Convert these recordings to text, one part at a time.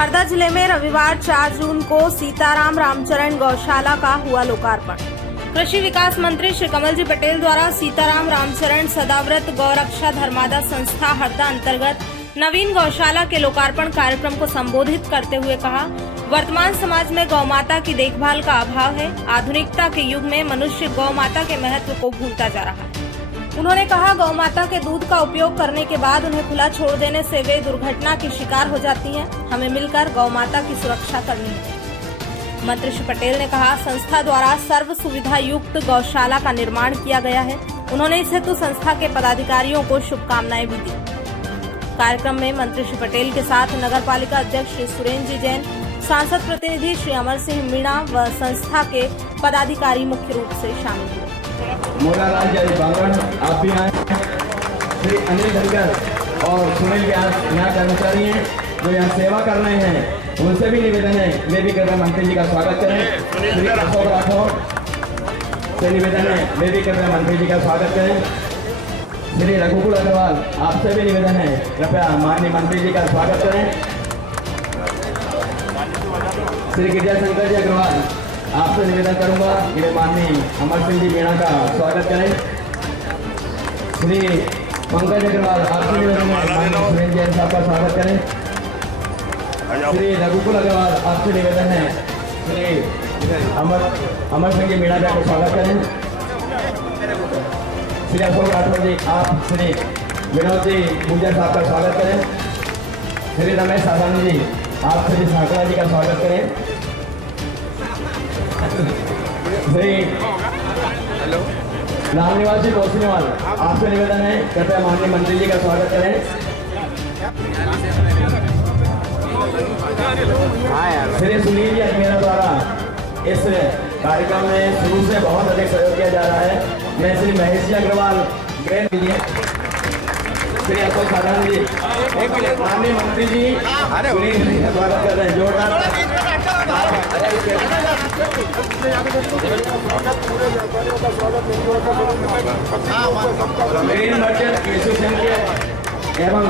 हरदा जिले में रविवार 4 जून को सीताराम रामचरण गौशाला का हुआ लोकार्पण। कृषि विकास मंत्री श्री कमलजी पटेल द्वारा सीताराम रामचरण सदाव्रत गौरक्षा धर्मादा संस्था हरदा अंतर्गत नवीन गौशाला के लोकार्पण कार्यक्रम को संबोधित करते हुए कहा, वर्तमान समाज में गौ माता की देखभाल का अभाव है। आधुनिकता के युग में मनुष्य गौ माता के महत्व को भूलता जा रहा है। उन्होंने कहा, गौ माता के दूध का उपयोग करने के बाद उन्हें खुला छोड़ देने से वे दुर्घटना की शिकार हो जाती हैं। हमें मिलकर गौ माता की सुरक्षा करनी है। मंत्री श्री पटेल ने कहा, संस्था द्वारा सर्व सुविधा युक्त गौशाला का निर्माण किया गया है। उन्होंने इस हेतु संस्था के पदाधिकारियों को शुभकामनाएं भी दी। कार्यक्रम में मंत्री श्री पटेल के साथ नगर पालिका अध्यक्ष श्री सुरेंद्र जी जैन, सांसद प्रतिनिधि श्री अमर सिंह मीणा व संस्था के पदाधिकारी मुख्य रूप से शामिल हुए। मोरालाल जय बागड़ आप भी आए। श्री अनिल धनकर और सुनील व्यास यहाँ कर्मचारी हैं जो यहाँ सेवा कर रहे हैं, उनसे भी निवेदन है वे भी कृपया मंत्री जी का स्वागत करें। श्री अशोक राठौर से निवेदन है वे भी कृपया मंत्री जी का स्वागत करें। श्री रघुकुल अग्रवाल आपसे भी निवेदन है कृपया माननीय मंत्री जी का स्वागत करें। श्री गिरजा शंकर जी अग्रवाल आपसे निवेदन करूंगा कि माननीय अमर सिंह जी मीणा का स्वागत करें। श्री पंकज अग्रवाल आपसे निवेदन है माननीय सुरेंद्र जैन साहब का स्वागत करें। श्री रघुकुल अग्रवाल आपसे निवेदन है श्री अमर सिंह जी मीणा का स्वागत करें। श्री अशोक राठौर जी आप श्री विनोद जी पूजा साहब का स्वागत करें। श्री रमेश साधानी जी आप श्री साकरा जी का स्वागत करें। श्री राम निवासी कौशनिवाल आपसे निवेदन है कृपया माननीय मंत्री जी का स्वागत करें। श्री सुनील जी अजमेरा द्वारा इस कार्यक्रम में शुरू से बहुत अधिक सहयोग किया जा रहा है। मैं श्री महेश जी अग्रवाल ग्रैंड दीजिए। श्री अशोक साधारण जी माननीय मंत्री जी सुनील जी का स्वागत कर रहे हैं। जोरदार ग्रीन मर्चेंट एसोसिएशन के एवं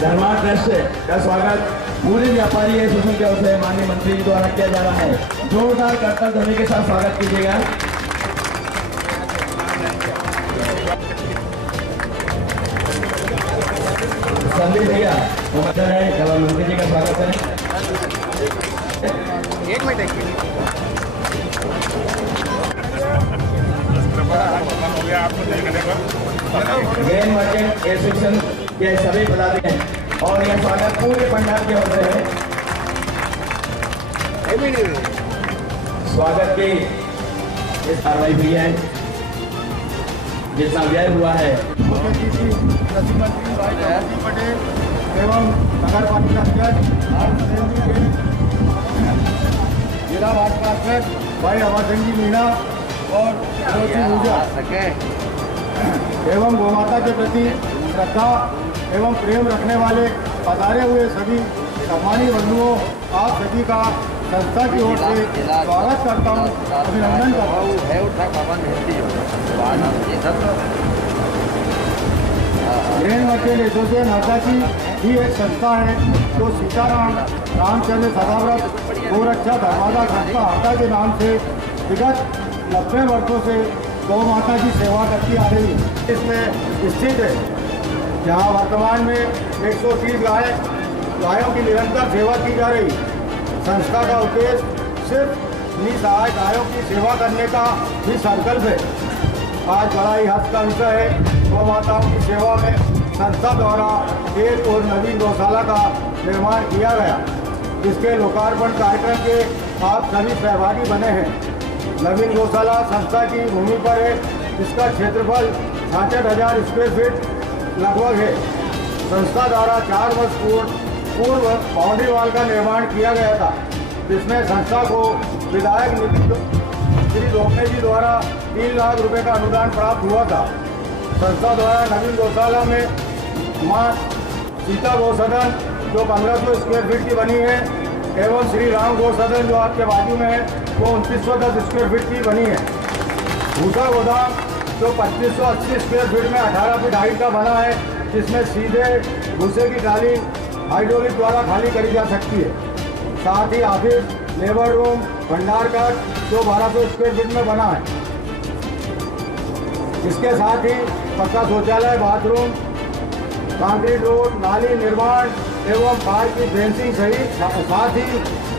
धर्मा ट्रस्ट का स्वागत पूरे व्यापारी एसोसिएशन की ओर से माननीय मंत्री जी द्वारा किया जा रहा है। जोरदार करतल ध्वनि के साथ स्वागत कीजिएगा। संदीप भैया है मंत्री जी का स्वागत करें। एक मिनट ग्रेन मर्चेंट एसोसिएशन के सभी पदाधिकारी और यह स्वागत पूरे पंडाल की ओर से है। स्वागत की इस कार्रवाई हुई है जितना व्यय हुआ है। कृषि मंत्री भाई कमलजी पटेल एवं नगर पालिका अध्यक्ष जिला भाजपा अध्यक्ष भाई अमर सिंह जी मीणा और पूजा एवं गौ माता के प्रति श्रद्धा एवं प्रेम रखने वाले पधारे हुए सभी सम्मानीय बंधुओं, आप सभी का संस्था की ओर से स्वागत करता हूँ, अभिनंदन करता हूँ। ग्रेन मर्चेंट एसोसिएशन हरदा की ही एक संस्था है जो सीताराम रामचंद्र सदाव्रत गौरक्षा धर्मादा संस्था हरदा के नाम से विगत 90 वर्षों से गौ माता की सेवा करती आ रही है। इसमें स्थित है जहाँ वर्तमान में 130 गायों की निरंतर सेवा की जा रही। संस्था का उद्देश्य सिर्फ निसहाय गायों की सेवा करने का ही संकल्प है। आज बड़ा ही हर्ष का विषय है, गौ माताओं की सेवा में संस्था द्वारा एक और नवीन गौशाला का निर्माण किया गया, जिसके लोकार्पण कार्यक्रम के आप सभी सहभागी बने हैं। नवीन गौशाला संस्था की भूमि पर है, इसका क्षेत्रफल 66,000 स्क्वायर फीट लगभग है। संस्था द्वारा 4 वर्ष पूर्व बाउंड्री वॉल का निर्माण किया गया था, जिसमें संस्था को विधायक निधि श्री रोकने जी द्वारा 3 लाख रुपए का अनुदान प्राप्त हुआ था। संस्था द्वारा नवीन गौशाला में मां सीता गौ सदन जो 1500 स्क्वायर फीट की बनी है एवं श्री राम गौ सदन जो आपके बाजू में है वो 2910 स्क्वायर फीट की बनी है। भूसा गोदाम जो 2580 स्क्वायर फीट में 18 फीट हाइट का बना है, जिसमें सीधे भूसे की ट्राली हाइड्रोलिक द्वारा खाली करी जा सकती है। साथ ही ऑफिस, लेबर रूम, भंडार घर जो 1200 स्क्वायर फीट में बना है। इसके साथ ही पक्का शौचालय, बाथरूम, कंक्रीट रोड, नाली निर्माण एवं बाहर की फेंसिंग सहित साथ ही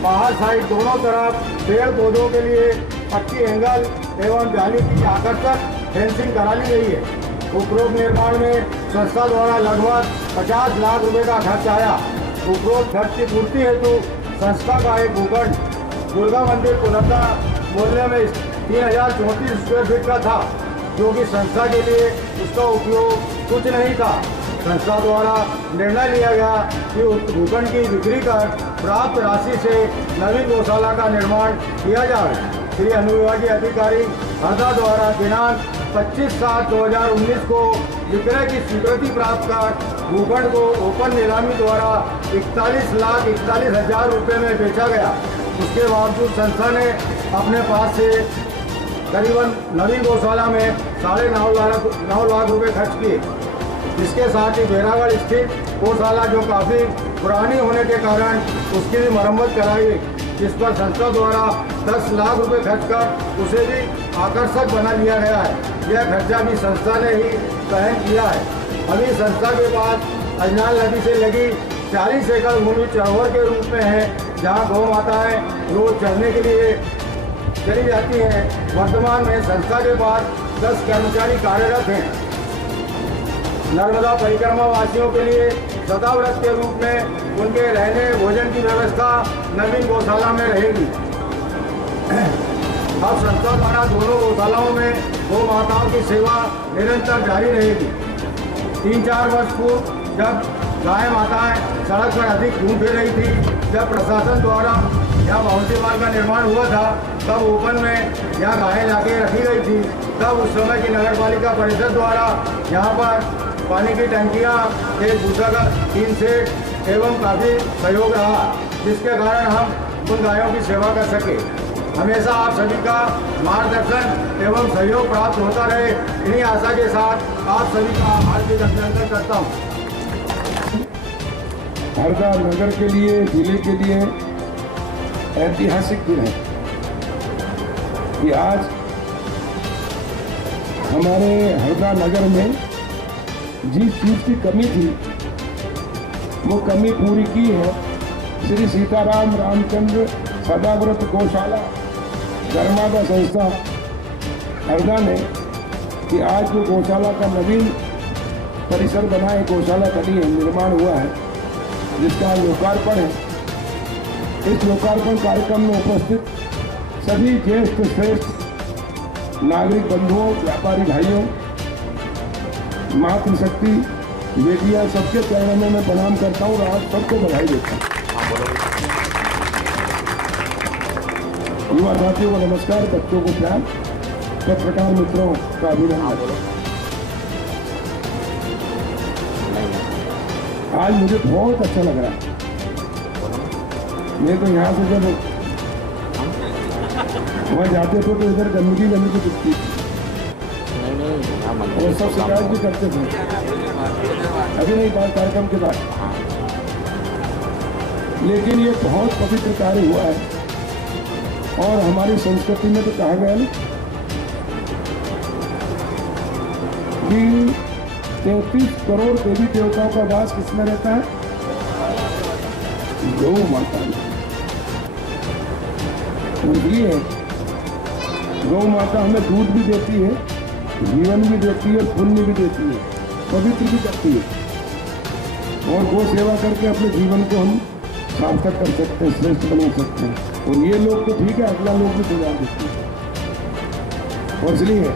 बाहर साइड दोनों तरफ पेड़ पौधों के लिए पक्की एंगल एवं जाली की आकर्षक फेंसिंग करा ली गई है। उपरोक्त निर्माण में संस्था द्वारा लगभग 50 लाख रुपए का खर्च आया। उपरोक्त खर्च की पूर्ति हेतु संस्था का एक भूखंड दुर्गा मंदिर पुनर्ता मोहल्ले में 3034 स्क्वायर फीट का था, जो कि संस्था के लिए उसका उपयोग कुछ नहीं था। संस्था द्वारा निर्णय लिया गया कि उस भूखंड की बिक्री कर प्राप्त राशि से नवीन गौशाला का निर्माण किया जाए। श्री अनुविभागीय अधिकारी हरदा द्वारा दिनांक 25/7/2019 को विक्रय की स्वीकृति प्राप्त कर भूखंड को ओपन नीलामी द्वारा 41,41,000 रुपये में बेचा गया। उसके बावजूद संस्था ने अपने पास से करीबन नवीन गौशाला में 9.5 लाख रुपये खर्च किए। इसके साथ ही भेरागढ़ स्थित गौशाला जो काफ़ी पुरानी होने के कारण उसकी भी मरम्मत कराई, जिस पर संस्था द्वारा 10 लाख रुपए खर्च कर उसे भी आकर्षक बना लिया गया है। यह खर्चा भी संस्था ने ही वहन किया है। अभी संस्था के पास अजनाल नदी से लगी 40 एकड़ भूमि चरोवर के रूप में है, जहाँ गौ माताएँ रोज चरने के लिए चली जाती हैं। वर्तमान में संस्था के पास 10 कर्मचारी कार्यरत हैं। नर्मदा परिक्रमा वासियों के लिए सदाव्रत के रूप में उनके रहने भोजन की व्यवस्था नवीन गौशाला में रहेगी। अब संस्था द्वारा दोनों गौशालाओं में गौ माताओं की सेवा निरंतर जारी रहेगी। 3-4 वर्ष पूर्व जब गाय माताएं सड़क पर अधिक घूम फिर रही थी, जब प्रशासन द्वारा यहाँ बाउंड्री वाल का निर्माण हुआ था, तब ओपन में यहाँ गायें लाके रखी गई थी। तब उस समय की नगर पालिका परिषद द्वारा यहाँ पर पानी की टंकियाँ, एक भूसा का 3 सेट एवं काफ़ी सहयोग रहा, जिसके कारण हम उन गायों की सेवा कर सके। हमेशा आप सभी का मार्गदर्शन एवं सहयोग प्राप्त होता रहे, इन्हीं आशा के साथ आप सभी का हार्दिक अभिनंदन करता हूँ। हरदा नगर के लिए, जिले के लिए ऐतिहासिक दिन है कि आज हमारे हरदा नगर में जिस चीज की कमी थी वो कमी पूरी की है। श्री सीताराम रामचंद्र सदाव्रत गौशाला धर्मादा संस्था हरदा ने कि आज जो गौशाला का नवीन परिसर बना है, गौशाला बनी है, निर्माण हुआ है, जिसका लोकार्पण है। इस लोकार्पण कार्यक्रम में उपस्थित सभी ज्येष्ठ श्रेष्ठ नागरिक बंधुओं, व्यापारी भाइयों, मातृशक्ति बेटियां, सबके चरणों में मैं प्रणाम करता हूँ और आज सबको बधाई देता हूँ। युवा साथियों को नमस्कार, बच्चों को प्यार, पत्रकार मित्रों का अभिनंदन। आज मुझे बहुत अच्छा लग रहा है। मैं तो यहाँ से जब वहाँ जाते थे तो इधर गंदगी दिखती थी और सब शिकायत भी करते थे। अभी नहीं बात कार्यक्रम के बाद, लेकिन ये बहुत पवित्र कार्य हुआ है। और हमारी संस्कृति में तो कहा गया ना कि 33 करोड़ देवी देवताओं का वास किसमें रहता है? गौ माता में। इसलिए गौ माता हमें दूध भी देती है, जीवन भी देती है, पुण्य भी देती है, पवित्र भी करती है। और गौ सेवा करके अपने जीवन को हम सार्थक कर सकते हैं, श्रेष्ठ बना सकते हैं। और ये लोग तो ठीक है, अगला लोग भी सुझाव देते हैं। और इसलिए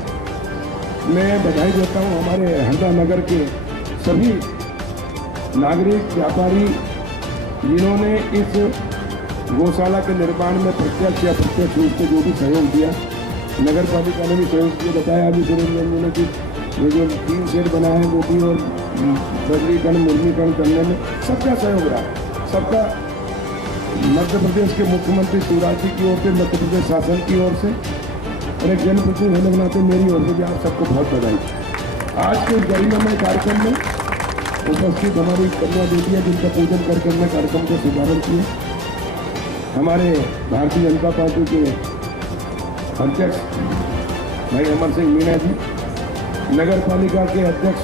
मैं बधाई देता हूँ हमारे हरदा नगर के सभी नागरिक, व्यापारी, जिन्होंने इस गौशाला के निर्माण में प्रत्यक्ष या अप्रत्यक्ष रूप से जो भी सहयोग दिया। नगर पालिका ने भी सहयोग दिया, बताया अभी सुरेंद्र ने कि ये जो 3 शेड बना है वो भी, और बदलीकरण मुर्मीकरण करने में सबका सहयोग रहा। सबका मध्य प्रदेश के मुख्यमंत्री शिवराज जी की ओर से, मध्य प्रदेश शासन की ओर से और एक जनप्रतिनिधि होने के नाते मेरी ओर से भी आप सबको बहुत बधाई। आज के गरिमामय कार्यक्रम में उपस्थित हमारी कन्या बेटियां, जिनका पूजन करके हमने कार्यक्रम को शुभारंभ किया। हमारे भारतीय जनता पार्टी के अध्यक्ष भाई अमर सिंह मीणा जी, नगर पालिका के अध्यक्ष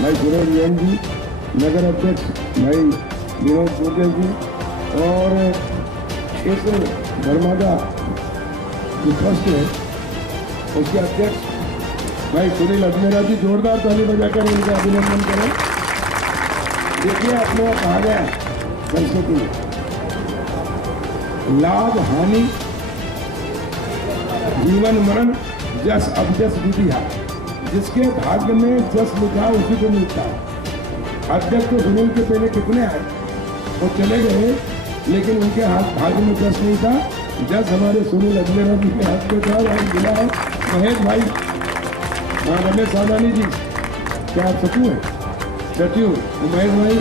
भाई सुरेश जैन जी, नगर अध्यक्ष भाई विनोद गोगल जी और क्षेत्र धर्मादा जो ट्रस्ट है उसके अध्यक्ष भाई सुनील अजमेरा जी, जोरदार ताली बजाकर इनका अभिनंदन करें। देखिए अपने आप कहा गया संस्कृति लाभ हानि जीवन मरण जस अभजस विधि है, जिसके भाग्य में जस लिखा उसी को मिलता है। अध्यक्ष तो सुनील के पहले कितने आए वो चले गए, लेकिन उनके हाथ भाग्य में जस नहीं था। जस हमारे सुनील अजमेरा जी के हाथ में था, वही मिला है। महेश भाई, रमेश सादानी जी, क्या आप सचिव हैं? सचिव महेश भाई,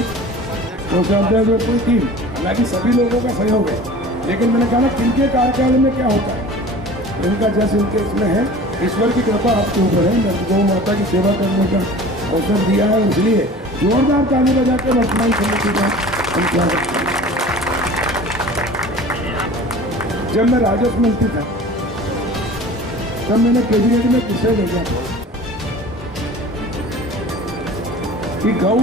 कोषाध्यक्ष और पूरी टीम, हालांकि सभी लोगों का सहयोग है, लेकिन मैंने कहा ना किनके कार्यकाल में क्या होता है, इनका जैसे इनके इसमें है। ईश्वर की कृपा आपके ऊपर है, गौ माता की सेवा करने का अवसर दिया है, इसलिए जोरदार ताली बजा के वर्तमान समिति का हम क्या करते हैं। जब मैं राजस्व मंत्री था तब मैंने कैबिनेट में विषय भेजा कि गौ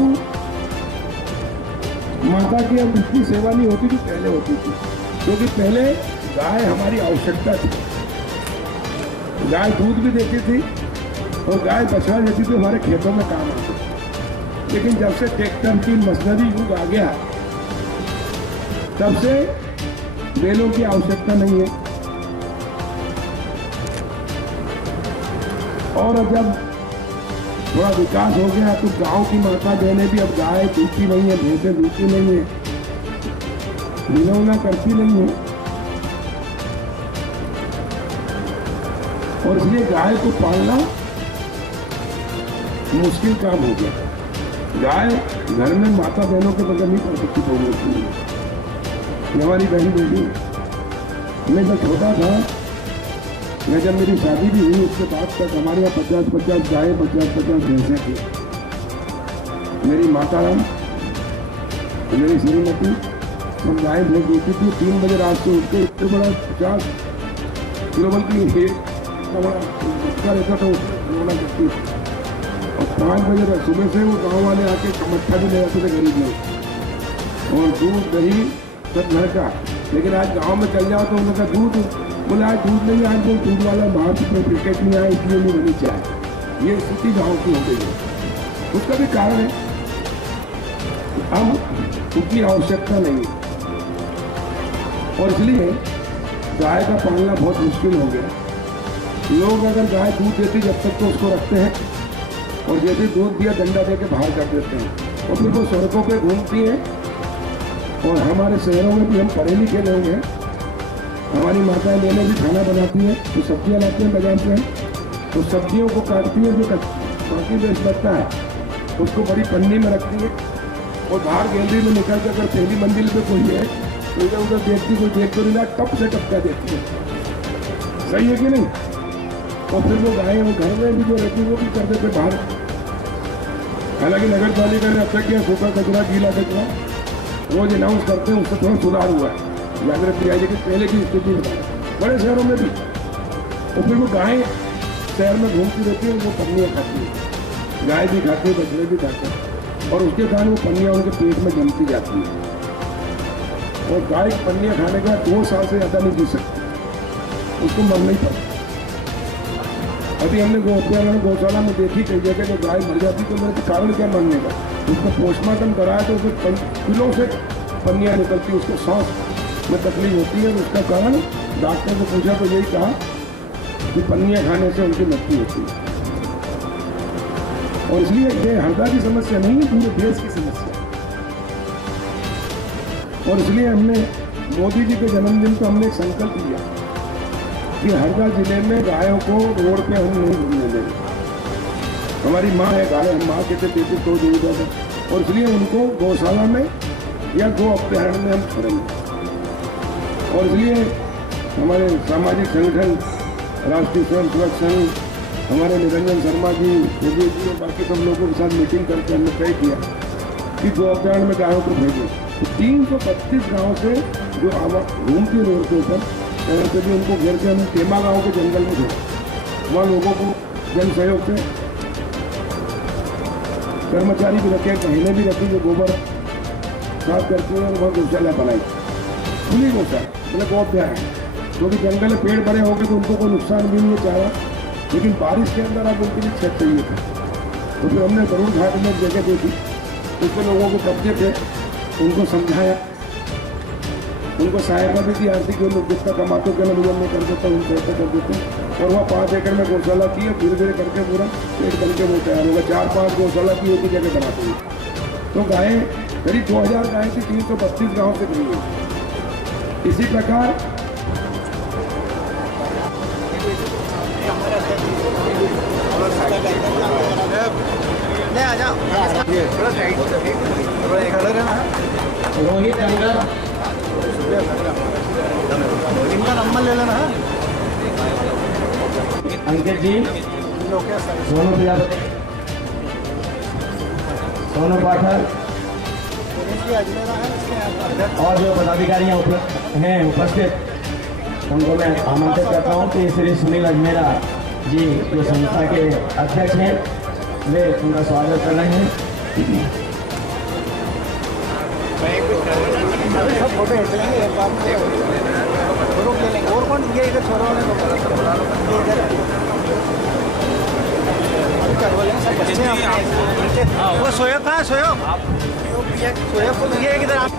माता की अब इतनी सेवा नहीं होती थी, पहले होती थी, क्योंकि पहले गाय हमारी आवश्यकता थी। गाय दूध भी देती थी और गाय बछड़ा देती थी, हमारे खेतों में काम आती थी। लेकिन जब से ट्रैक्टर की मशीनरी युग आ गया तब से बैलों की आवश्यकता नहीं है। और जब थोड़ा विकास हो गया तो गांव की माता बहनें भी अब गाय दूधती नहीं है, भैंसें दूधती नहीं है, विनौना करती नहीं है, और इसलिए गाय को पालना मुश्किल काम हो गया। गाय घर में माता बहनों के बगैर नहीं पड़ सकती। हमारी बहन बेटी, मैं जब छोटा था, मैं जब मेरी शादी भी हुई उसके बाद तक हमारे यहाँ 50-50 गाय, 50-50 भैंसें थी। मेरी माता मेरी श्रीमती सब गाय भेज देती थी। 3 बजे रात से उठते इतने बड़ा 50 किलो बल्कि बच्चा रहता था, उसमें रोना करती थी। और 5 बजे सुबह से वो गाँव वाले आके कमट्ठा भी ले जाते थे गरीब लोग, और दूध दही सब घर का। लेकिन आज गांव में चल जाओ तो उनका दूध, बोले आज दूध नहीं, आज वो दूध वाला बाहर से पैकेट नहीं आया इसलिए नहीं बनी चाय। ये स्थिति गाँव की हो गई है। उसका भी कारण है अब उसकी आवश्यकता नहीं है, और इसलिए गाय का पालना बहुत मुश्किल हो गया। लोग अगर गाय दूध देती जब तक तो उसको रखते हैं, और जैसे दूध दिया डंडा दे के बाहर कर देते हैं, और फिर वो सड़कों पे घूमती है। और हमारे शहरों में भी हम पढ़े लिखे लोग हैं, हमारी माताएं बहनें भी खाना बनाती हैं, तो सब्जियां लाती हैं बाजार से, तो सब्जियों को काटती हैं, जो बाकी वेस्ट बचता है उसको बड़ी पन्नी में रखती है, और बाहर गैलरी में निकल कर अगर पहली मंजिल पे कोई है तो इधर उधर देखती, कोई देख तो नहीं, टप से टपका देती है। सही है कि नहीं? और फिर वो गाय घर में भी जो रहती है वो भी कर देते बाहर। हालांकि नगर पालिका ने अब तक किया सूखा कचरा, गीला कचरा रोज अनाउंस करते हैं, उससे थोड़ा सुधार हुआ है, जागृति आई, लेकिन पहले की स्थिति बड़े शहरों में भी। और फिर वो गाय शहर में घूमती रहती है, वो पन्नियाँ खाती है, गाय भी खाती है, बछड़े भी खाते हैं, और उसके कारण वो पन्नियाँ उनके पेट में जमती जाती है। और गाय की पन्नियाँ खाने के बाद 2 साल से ज़्यादा नहीं जी सकती, उसको मरना ही पड़ता। अभी हमने गौशाला में देखी कई जगह जो गाय मर जाती, तो मेरे कारण क्या मरने का, उसका पोस्टमार्टम कराया तो उसको किलो से पन्नियाँ निकलती, उसको सांस में तकलीफ होती है। तो उसका कारण डॉक्टर को पूछा तो यही कहा कि पन्नियाँ खाने से उनकी मृत्यु होती है। और इसलिए ये हरदा की समस्या नहीं है, पूरे देश की समस्या है। और इसलिए हमने मोदी जी के जन्मदिन पर हमने एक संकल्प लिया कि हरदा जिले में गायों को रोड पे हम नहीं घूमने देंगे। हमारी माँ है गाय, हम माँ कहते देते तो दूर जाते, और इसलिए उनको गौशाला में या गो अभ्यारण्य में हम छोड़ेंगे। और इसलिए हमारे सामाजिक संगठन राष्ट्रीय स्वयं सेवक संघ, हमारे निरंजन शर्मा जी, विजय जी और बाकी सब लोगों के साथ मीटिंग करके हमने तय किया कि गो अभ्यारण्य में गायों को भेजें। तो 332 गाँव से जो घूमती रोड के ऊपर, वहाँ से भी उनको घेर के हमें टेमा गाँव के जंगल में छोड़ा। वहाँ लोगों को जन सहयोग से कर्मचारी भी रखे, महीने भी रखी जो गोबर साफ करती है, और वहाँ गौशाला बनाई, खुली गौशाला, मतलब बहुत प्यार है। क्योंकि जंगल में पेड़ बड़े हो गए तो उनको कोई नुकसान भी नहीं चाह रहा, लेकिन बारिश के अंदर अब उनके लिए छत चाहिए था। तो फिर हमने गरुड़ घाट में एक जगह देखी, उसमें लोगों को कब्जे थे, उनको समझाया, उनको सहायता भी दी आर्थिक, जो लोग जितना कमाते के लिए नहीं कर देता उनको ऐसा कर देते। और वहाँ 5 एकड़ में गौशाला की है, धीरे धीरे करके पूरा पेट बन के वो तैयार होगा। 4-5 गौशाला की एक ही जगह बनाते हैं। तो गायें करीब 2000 गायें थी, 332 गाँव से गई है। इसी प्रकार रोहित टंडन, इनका नंबर ले लेना है। अंकित जी, सोनू प्रजापति, सोनू पाठक और जो पदाधिकारी हैं उपस्थित, उनको मैं आमंत्रित करता हूँ कि श्री सुनील अजमेरा जी जो संस्था के अध्यक्ष हैं, वे उनका स्वागत कर रहे हैं। सब फोटो खींच लेंगे एक बार में, ग्रुप ले लेंगे। और कौन ये इधर छोरा वाले लोग करवा लेंगे सब बच्चे हैं। वो सोएब कहाँ है? सोएब को ये किधर आप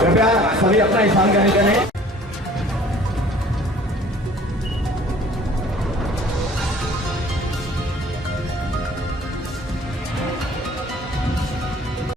कृपया सभी अपना स्थान ग्रहण करें।